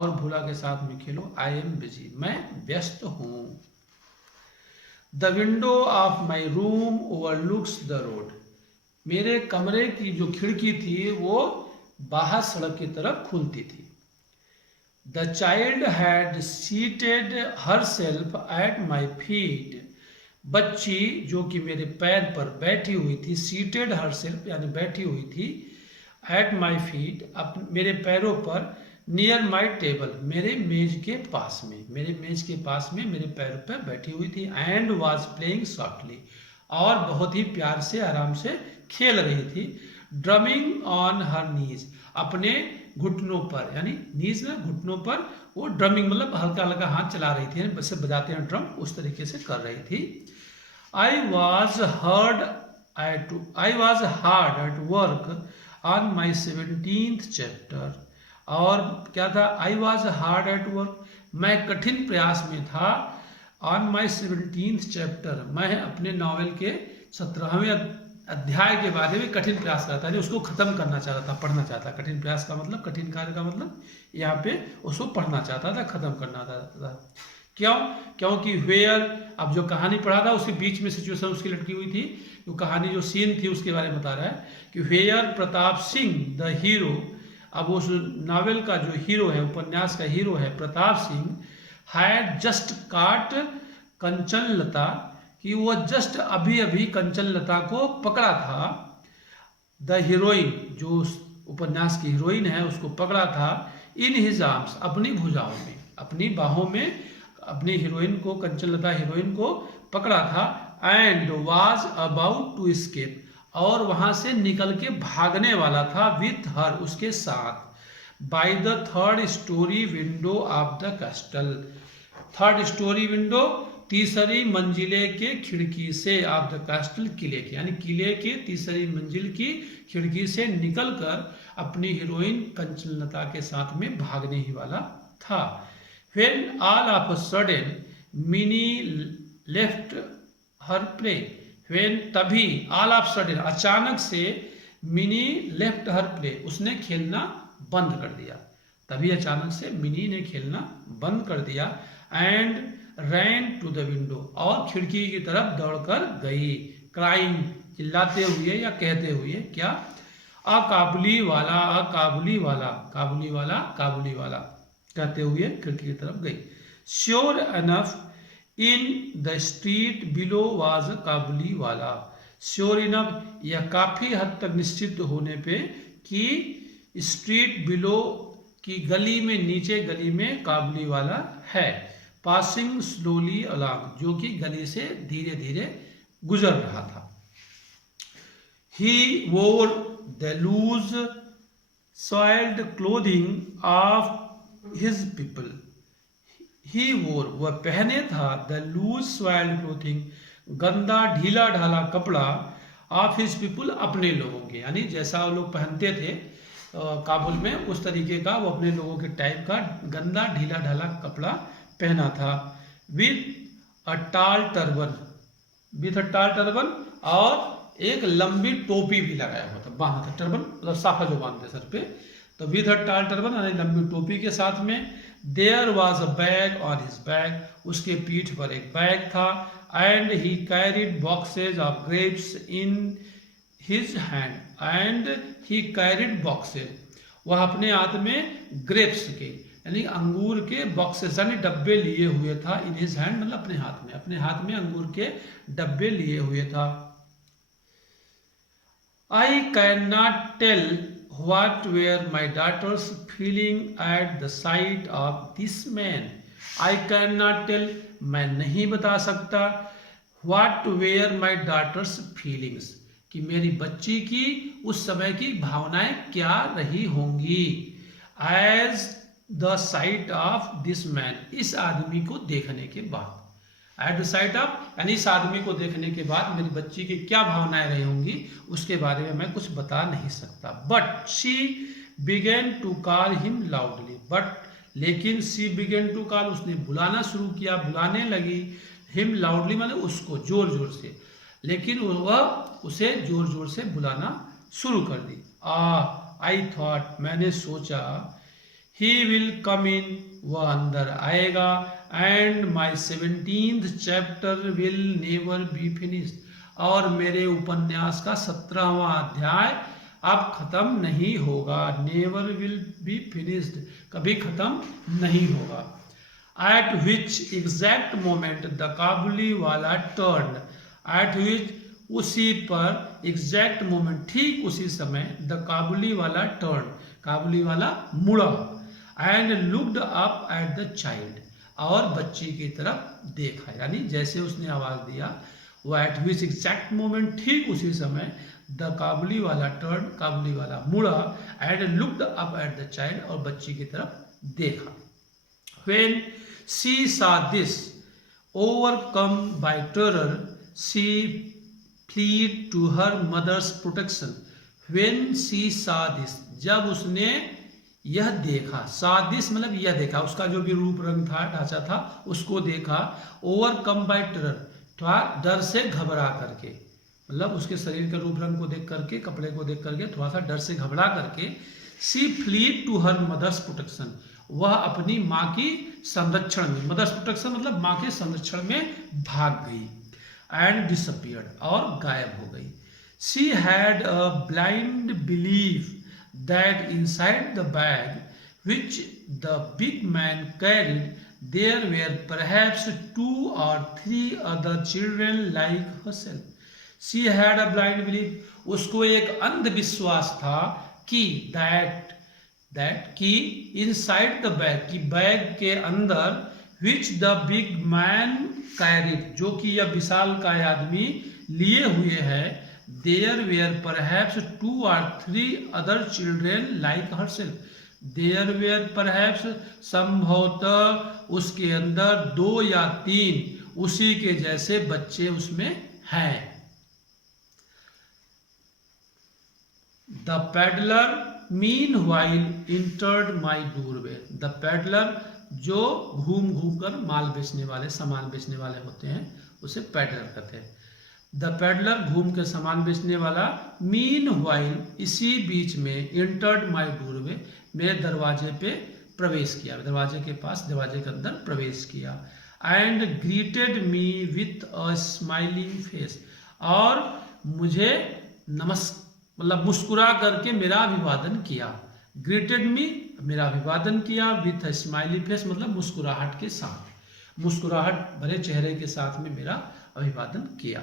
और भूला के साथ में खेलो, आई एम बिजी, मैं व्यस्त हूँ। The window of my room overlooks the road, मेरे कमरे की जो खिड़की थी वो बाहर सड़क की तरफ खुलती थी। The child had seated her self at my feet, बच्ची जो कि मेरे पैर पर बैठी हुई थी, सीटेड हर सेल्फ यानी बैठी हुई थी, एट माई फीट मेरे पैरों पर, नियर माई टेबल मेरे मेज के पास में, मेरे मेज के पास में मेरे पैरों पर बैठी हुई थी। एंड वॉज प्लेइंग सॉफ्टली, और बहुत ही प्यार से आराम से खेल रही थी। ड्रमिंग ऑन हर नीज, अपने घुटनों पर, यानी नीज ना घुटनों पर, वो ड्रमिंग मतलब हल्का हल्का हाथ चला रही थी, जैसे बजाते हैं ड्रम उस तरीके से कर रही थी। I was hard at work on my 17th chapter, और क्या था, I was hard at work, मैं कठिन प्रयास में था, ऑन माई 17th चैप्टर, मैं अपने नावल के 17वें अध्याय के बारे में कठिन प्रयास करता था, उसको खत्म करना चाहता था, पढ़ना चाहता। कठिन प्रयास का मतलब, कठिन कार्य का मतलब यहाँ पे उसको पढ़ना चाहता था, खत्म करना था। क्यों? क्योंकि वेयर, अब जो कहानी पढ़ा था उसके बीच में सिचुएशन उसकी लटकी हुई थी, जो कहानी जो सीन थी उसके बारे में बता रहा है कि where Pratap Singh the hero, अब उस नावल का जो हीरो है, उपन्यास का हीरो है प्रताप सिंह, हैड जस्ट काट कंचन लता, कि वो जस्ट अभी अभी कंचन लता को पकड़ा था। द हीरोइन, जो उपन्यास की हीरोइन है, उसको पकड़ा था। इन हिज आर्म्स, अपनी भुजाओं में, अपनी बाहों में अपनी हीरोइन को, कंचन लता हीरोइन को पकड़ा था। And was about to escape, और वहां से निकल के भागने वाला था, विथ हर, उसके साथ, by the third story window of the castle, third story window, तीसरी मंजिले के खिड़की से, ऑफ द कैस्टल, किले के, यानी किले के तीसरी मंजिल की खिड़की से निकलकर अपनी हीरोइन कंचनलता के साथ में भागने ही वाला था। When all of a sudden Minnie left her play, when, तभी, all of a sudden, अचानक से, मिनी लेफ्ट हर प्ले, उसने खेलना बंद कर दिया। तभी अचानक से मिनी ने खेलना बंद कर दिया। And ran to the window, और खिड़की की तरफ दौड़कर गई, क्राइंग, चिल्लाते हुए या कहते हुए, क्या, अकाबुली वाला, अकाबुली वाला, काबुली वाला, काबुली वाला कहते हुए खिड़की की तरफ गई। Sure enough in the street below was Kabuliwala, sure enough, यह काफी हद तक निश्चित होने पे कि स्ट्रीट बिलो की गली में, नीचे गली में काबुली वाला है। पासिंग स्लोली अलॉन्ग, जो कि गली से धीरे धीरे गुजर रहा था। He wore the loose soiled clothing of his people, he wore, वह पहने था, the loose soiled clothing, गंदा ढीला ढाला कपड़ा, of his people, अपने लोगों के, यानी जैसा वो लोग पहनते थे काबुल में, उस तरीके का वो अपने लोगों के टाइप का गंदा ढीला ढाला कपड़ा पहना था। विथ अ टाल टर्बन, विथ अ टाल टर्बन, और एक लंबी टोपी भी लगाया हुआ था, बांधा था, टर्बन मतलब साफा जो बांधते सर पे, तो विद अ टाल टर्बन यानी लंबी टोपी के साथ में। There was a bag on his back, उसके पीठ पर एक बैग था। And he carried boxes of grapes in his hand, and he carried boxes, वह अपने हाथ में ग्रेप्स के, यानी अंगूर के बॉक्सेस, यानी डब्बे लिए हुए था। इन हिज हैंड मतलब अपने हाथ में, अपने हाथ में अंगूर के डब्बे लिए हुए था। I cannot tell what were my daughter's feeling at the sight of this man. I cannot tell, मैं नहीं बता सकता, what were my daughter's feelings, कि मेरी बच्ची की उस समय की भावनाएं क्या रही होंगी, as the sight of this man, इस आदमी को देखने के बाद, एट द साइट ऑफ, यानी इस आदमी को देखने के बाद मेरी बच्ची की क्या भावनाएं रही होंगी, उसके बारे में मैं कुछ बता नहीं सकता। But she began to call him loudly, but, लेकिन शी बिगेन टू कॉल, उसने बुलाना शुरू किया, बुलाने लगी, हिम लाउडली मतलब उसको जोर जोर से, लेकिन वह उसे जोर जोर से बुलाना शुरू कर दी। आई थॉट, मैंने सोचा, ही विल कम इन, वह अंदर आएगा, and my 17th chapter will never be finished, और मेरे उपन्यास का 17वां अध्याय अब खत्म नहीं होगा। नेवर विल बी फिनिश्ड, कभी खत्म नहीं होगा। At which exact moment the Kabuliwala turn, eight विच उसी पर, एग्जैक्ट मोमेंट ठीक उसी समय, द काबुली वाला टर्न, काबुली वाला मुड़ा, and looked up at the child, और बच्ची की तरफ देखा, यानी जैसे उसने आवाज दिया वो एट विच एग्जैक्ट मोमेंट ठीक उसी समय, द काबुली वाला टर्न, काबुली वाला मुड़ा, and looked up at the child, और बच्ची की तरफ देखा। When she saw this, overcome by terror, she fled to her mother's protection. When she saw this, जब उसने यह देखा, saw this मतलब यह देखा, उसका जो भी रूप रंग था, ढांचा था, उसको देखा, overcome by terror, थोड़ा डर से घबरा करके, मतलब उसके शरीर के रूप रंग को देख करके, कपड़े को देख करके थोड़ा सा डर से घबरा करके, she fled to her mother's protection, वह अपनी माँ की संरक्षण में, मदर्स प्रोटेक्शन मतलब माँ के संरक्षण में भाग गई, एंड डिसअपियर्ड, और गायब हो गई। She had a blind belief that inside the bag which the big man carried there were perhaps 2 or 3 other children like herself. She had a blind belief, उसको एक अंधविश्वास था कि दैट कि इनसाइड द बैग, कि bag के अंदर, which the big man carried, जो कि यह विशाल का आदमी लिए हुए है, there were perhaps 2 or 3 other children like herself, there were perhaps संभवतः उसके अंदर 2 या 3 उसी के जैसे बच्चे उसमें हैं। The peddler meanwhile entered my doorway, the peddler जो घूम घूम कर माल बेचने वाले, सामान बेचने वाले होते हैं, उसे पेडलर कहते हैं। द पेडलर घूम के सामान बेचने वाला, मीनवाइल इसी बीच में, इंटर्ड माई डोरवे मेरे दरवाजे पे प्रवेश किया, दरवाजे के पास, दरवाजे के अंदर प्रवेश किया, and greeted me with a smiling face, और मुझे मतलब मुस्कुरा करके मेरा अभिवादन किया। ग्रीटेड मी, मेरा अभिवादन किया, विथ अ स्माइली फेस मतलब मुस्कुराहट के साथ, मुस्कुराहट भरे चेहरे के साथ में मेरा अभिवादन किया।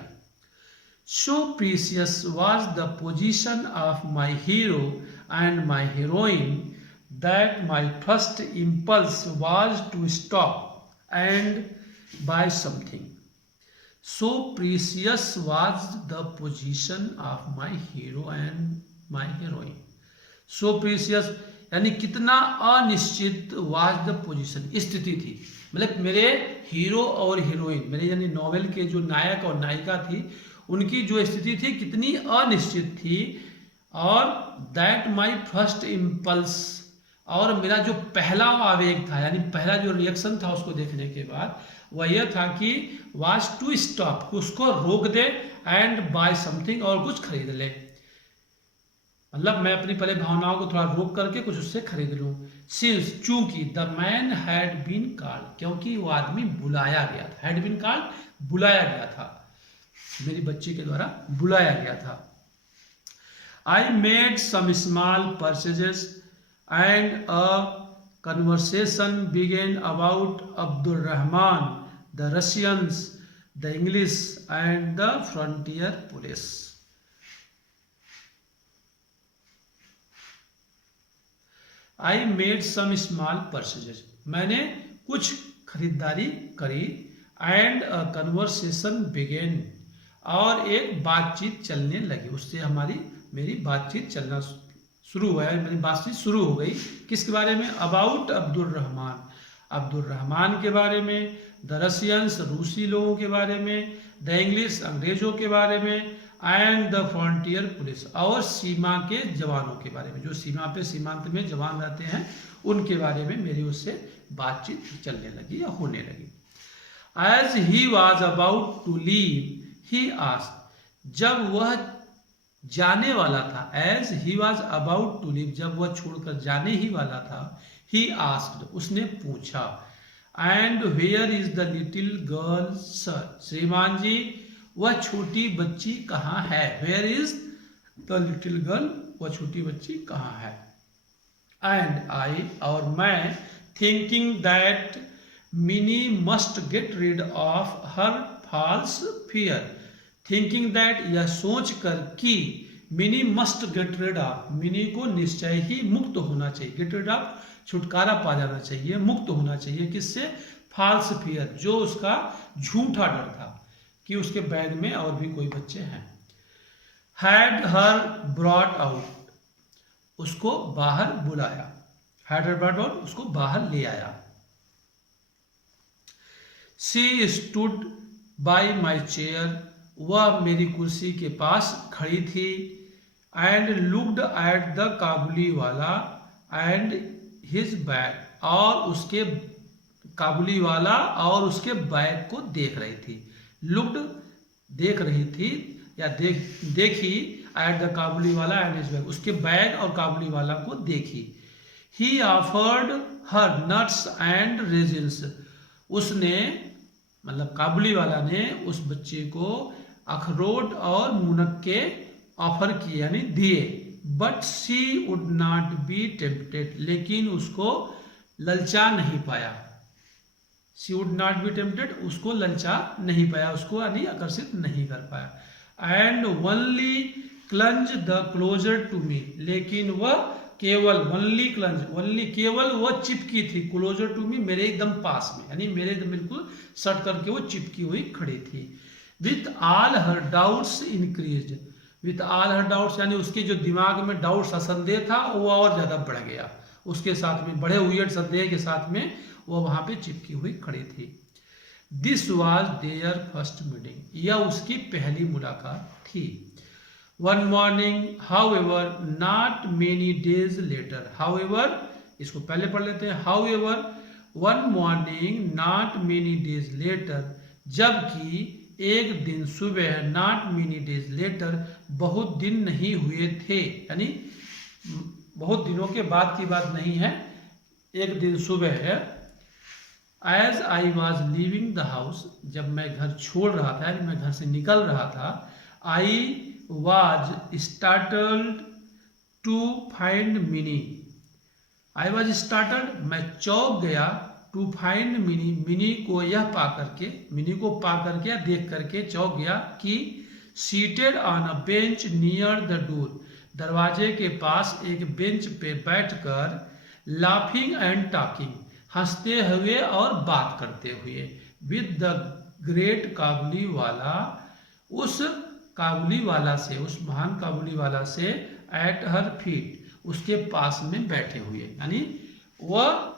So precious was the position of my hero and my heroine that my first impulse was to stop and buy something. So precious was the position of my hero and my heroine. So precious यानी कितना अनिश्चित was the position, स्थिति थी, मतलब मेरे hero और heroine, मेरे यानी नॉवेल के जो नायक और नायिका थी, उनकी जो स्थिति थी कितनी अनिश्चित थी। और दैट माई फर्स्ट इम्पल्स, और मेरा जो पहला आवेग था, यानी पहला जो रिएक्शन था उसको देखने के बाद, वह यह था कि वाज टू स्टॉप, उसको रोक दे, एंड बाय समथिंग, और कुछ खरीद ले, मतलब मैं अपनी पहले भावनाओं को थोड़ा रोक करके कुछ उससे खरीद लूं। सिंस, चूंकि the man had been called, क्योंकि वो आदमी बुलाया गया था, हैड बीन कॉल्ड बुलाया गया था, मेरी बच्ची के द्वारा बुलाया गया था। I made some small purchases and a conversation began about Abdul Rahman, the Russians, the English, and the frontier police. I made some small purchases. मैंने कुछ खरीदारी करी, and a conversation began, और एक बातचीत चलने लगी, उससे मेरी बातचीत चलना शुरू हुआ है, मेरी बातचीत शुरू हो गई। किसके बारे में? अबाउट अब्दुल रहमान, अब्दुल रहमान के बारे में, द रशियंस रूसी लोगों के बारे में, द इंग्लिश अंग्रेजों के बारे में, एंड द फ्रंटियर पुलिस, और सीमा के जवानों के बारे में, जो सीमा पे सीमांत में जवान रहते हैं उनके बारे में मेरी उससे बातचीत चलने लगी या होने लगी। As he was about to leave he asked, जब वह जाने वाला था, as he was about to leave, जब वह छोड़कर जाने ही वाला था, ही आस्क्ड, उसने पूछा। And where is the little girl sir, श्रीमान जी वह छोटी बच्ची कहाँ है? Where is the little girl, वह छोटी बच्ची कहाँ है? एंड आई, और मैं, thinking that Mini must get rid of her false fear, thinking that, यह सोच कर कि, Mini must get rid of, Mini को निश्चय ही मुक्त होना चाहिए, गेट रिड ऑफ छुटकारा पा जाना चाहिए, मुक्त होना चाहिए, किससे? फॉल्स फियर, जो उसका झूठा डर था कि उसके बैग में और भी कोई बच्चे हैं। हैड हर ब्रॉट आउट, उसको बाहर बुलाया, हैड हर ब्रॉट आउट, उसको बाहर ले आया। She stood by my chair, वह मेरी कुर्सी के पास खड़ी थी। एंड लुक्ड एट द काबुली वाला एंड हिज बैग, और उसके काबुली वाला और उसके बैग को देख रही थी। लुक्ड देख रही थी या देखी, एट द काबुली वाला एंड हिज बैग, उसके बैग और काबुली वाला को देखी। ही offered her nuts and resins, उसने, मतलब काबुली वाला ने उस बच्चे को अखरोट और मुनक्के ऑफर किए, यानी दिए। But she would not be tempted, लेकिन उसको ललचा नहीं पाया। She would not be tempted, उसको ललचा नहीं पाया, उसको यानी आकर्षित नहीं कर पाया। And only clung the closer to me, लेकिन वह केवल, ओनली क्लंज, ओनली केवल वह चिपकी थी, क्लोजर टू मी, मेरे एकदम पास में, यानी मेरे एकदम बिल्कुल सट करके वो चिपकी हुई खड़ी थी। With all her doubts increase, with all her doubts, यानी उसके जो दिमाग में डाउट्स, संदेह था, वो और ज्यादा बढ़ गया, उसके साथ में बढ़े हुए संदेह के साथ में वो वहां पे चिपकी हुई खड़ी थी। This was their first meeting, यह उसकी पहली मुलाकात थी। One morning, however not many days later, however, इसको पहले पढ़ लेते हैं। However one morning not many days later, जबकि एक दिन सुबह, नॉट मेनी डेज लेटर, बहुत दिन नहीं हुए थे, यानी बहुत दिनों के बाद की बात नहीं है, एक दिन सुबह है। As I was leaving the house, जब मैं घर छोड़ रहा था, यानी मैं घर से निकल रहा था। I was startled to find Mini, I was startled, मैं चौंक गया, टू फाइंड मिनी, मिनी को यह पा करके, मिनी को पा करके या देख करके चौंक गया कि, seated on a bench near the door, दरवाजे के पास एक बेंच पे बैठकर, लाफिंग एंड टॉकिंग, हंसते हुए और बात करते हुए, विद द ग्रेट काबुली वाला, उस काबुली वाला से, उस महान काबुली वाला से, एट हर फीट, उसके पास में बैठे हुए, यानी वह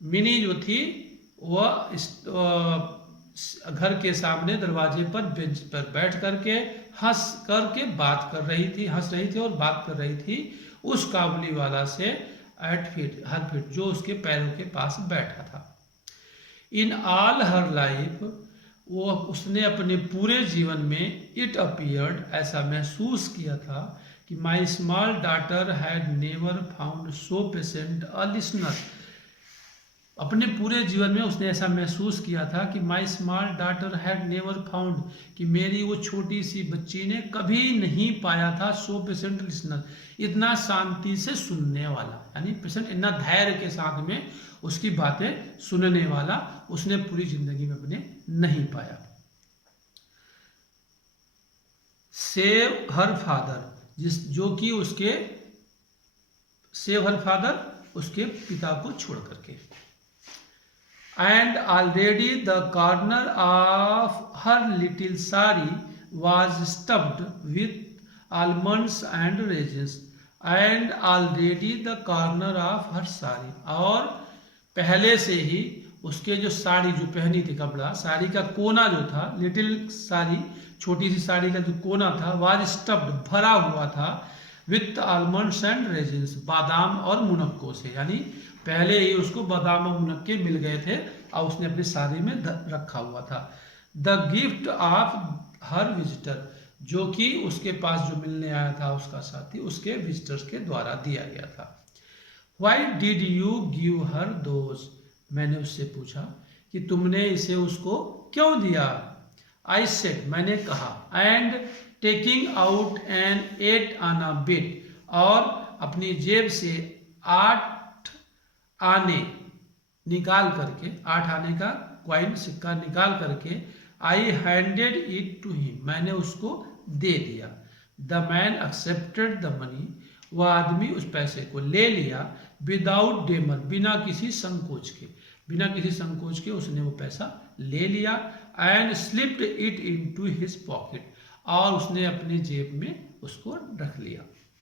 मिनी जो थी वह घर के सामने दरवाजे पर बेंच पर बैठ करके हंस करके बात कर रही थी, हंस रही थी और बात कर रही थी उस काबुली वाला से, एट फीट, हर फीट, जो उसके पैरों के पास बैठा था। इन ऑल हर लाइफ, वो उसने अपने पूरे जीवन में, इट अपीयर्ड, ऐसा महसूस किया था कि my small daughter had never found so patient a listener, अपने पूरे जीवन में उसने ऐसा महसूस किया था कि my small daughter had never found, कि मेरी वो छोटी सी बच्ची ने कभी नहीं पाया था, सो पेशेंट लिसनर, इतना शांति से सुनने वाला, यानी पेशेंट, इतना धैर्य के साथ में उसकी बातें सुनने वाला उसने पूरी जिंदगी में अपने नहीं पाया। सेव हर फादर, जो कि उसके, सेव हर फादर, उसके पिता को छोड़ करके। And already the corner of her little sari was stuffed with almonds and raisins. And already the corner of her sari, और पहले से ही उसके जो साड़ी जो पहनी थी, कपड़ा, साड़ी का कोना जो था, लिटिल साड़ी, छोटी सी साड़ी का जो कोना था, was stuffed, भरा हुआ था, with almonds and raisins, बादाम और मुनक्कों से, यानी पहले ही उसको बादाम और मुनक्के मिल गए थे और उसने अपनी साड़ी में रखा हुआ था। The gift of her visitor, जो कि उसके पास जो मिलने आया था उसका साथी, उसके विजिटर्स के द्वारा दिया गया था। Why did you give her those, मैंने उससे पूछा कि तुमने इसे उसको क्यों दिया। आई सेड, मैंने कहा, एंड टेकिंग आउट एन 8 आना बिट, और अपनी जेब से 8 आने निकाल करके, 8 आने का क्वाइन सिक्का निकाल करके, आई हैंडेड इट टू हिम, मैंने उसको दे दिया। The man accepted the money, वह आदमी उस पैसे को ले लिया। विदाउट डेमर, बिना किसी संकोच के, बिना किसी संकोच के उसने वो पैसा ले लिया। And slipped it into his pocket, और उसने अपने जेब में उसको रख लिया।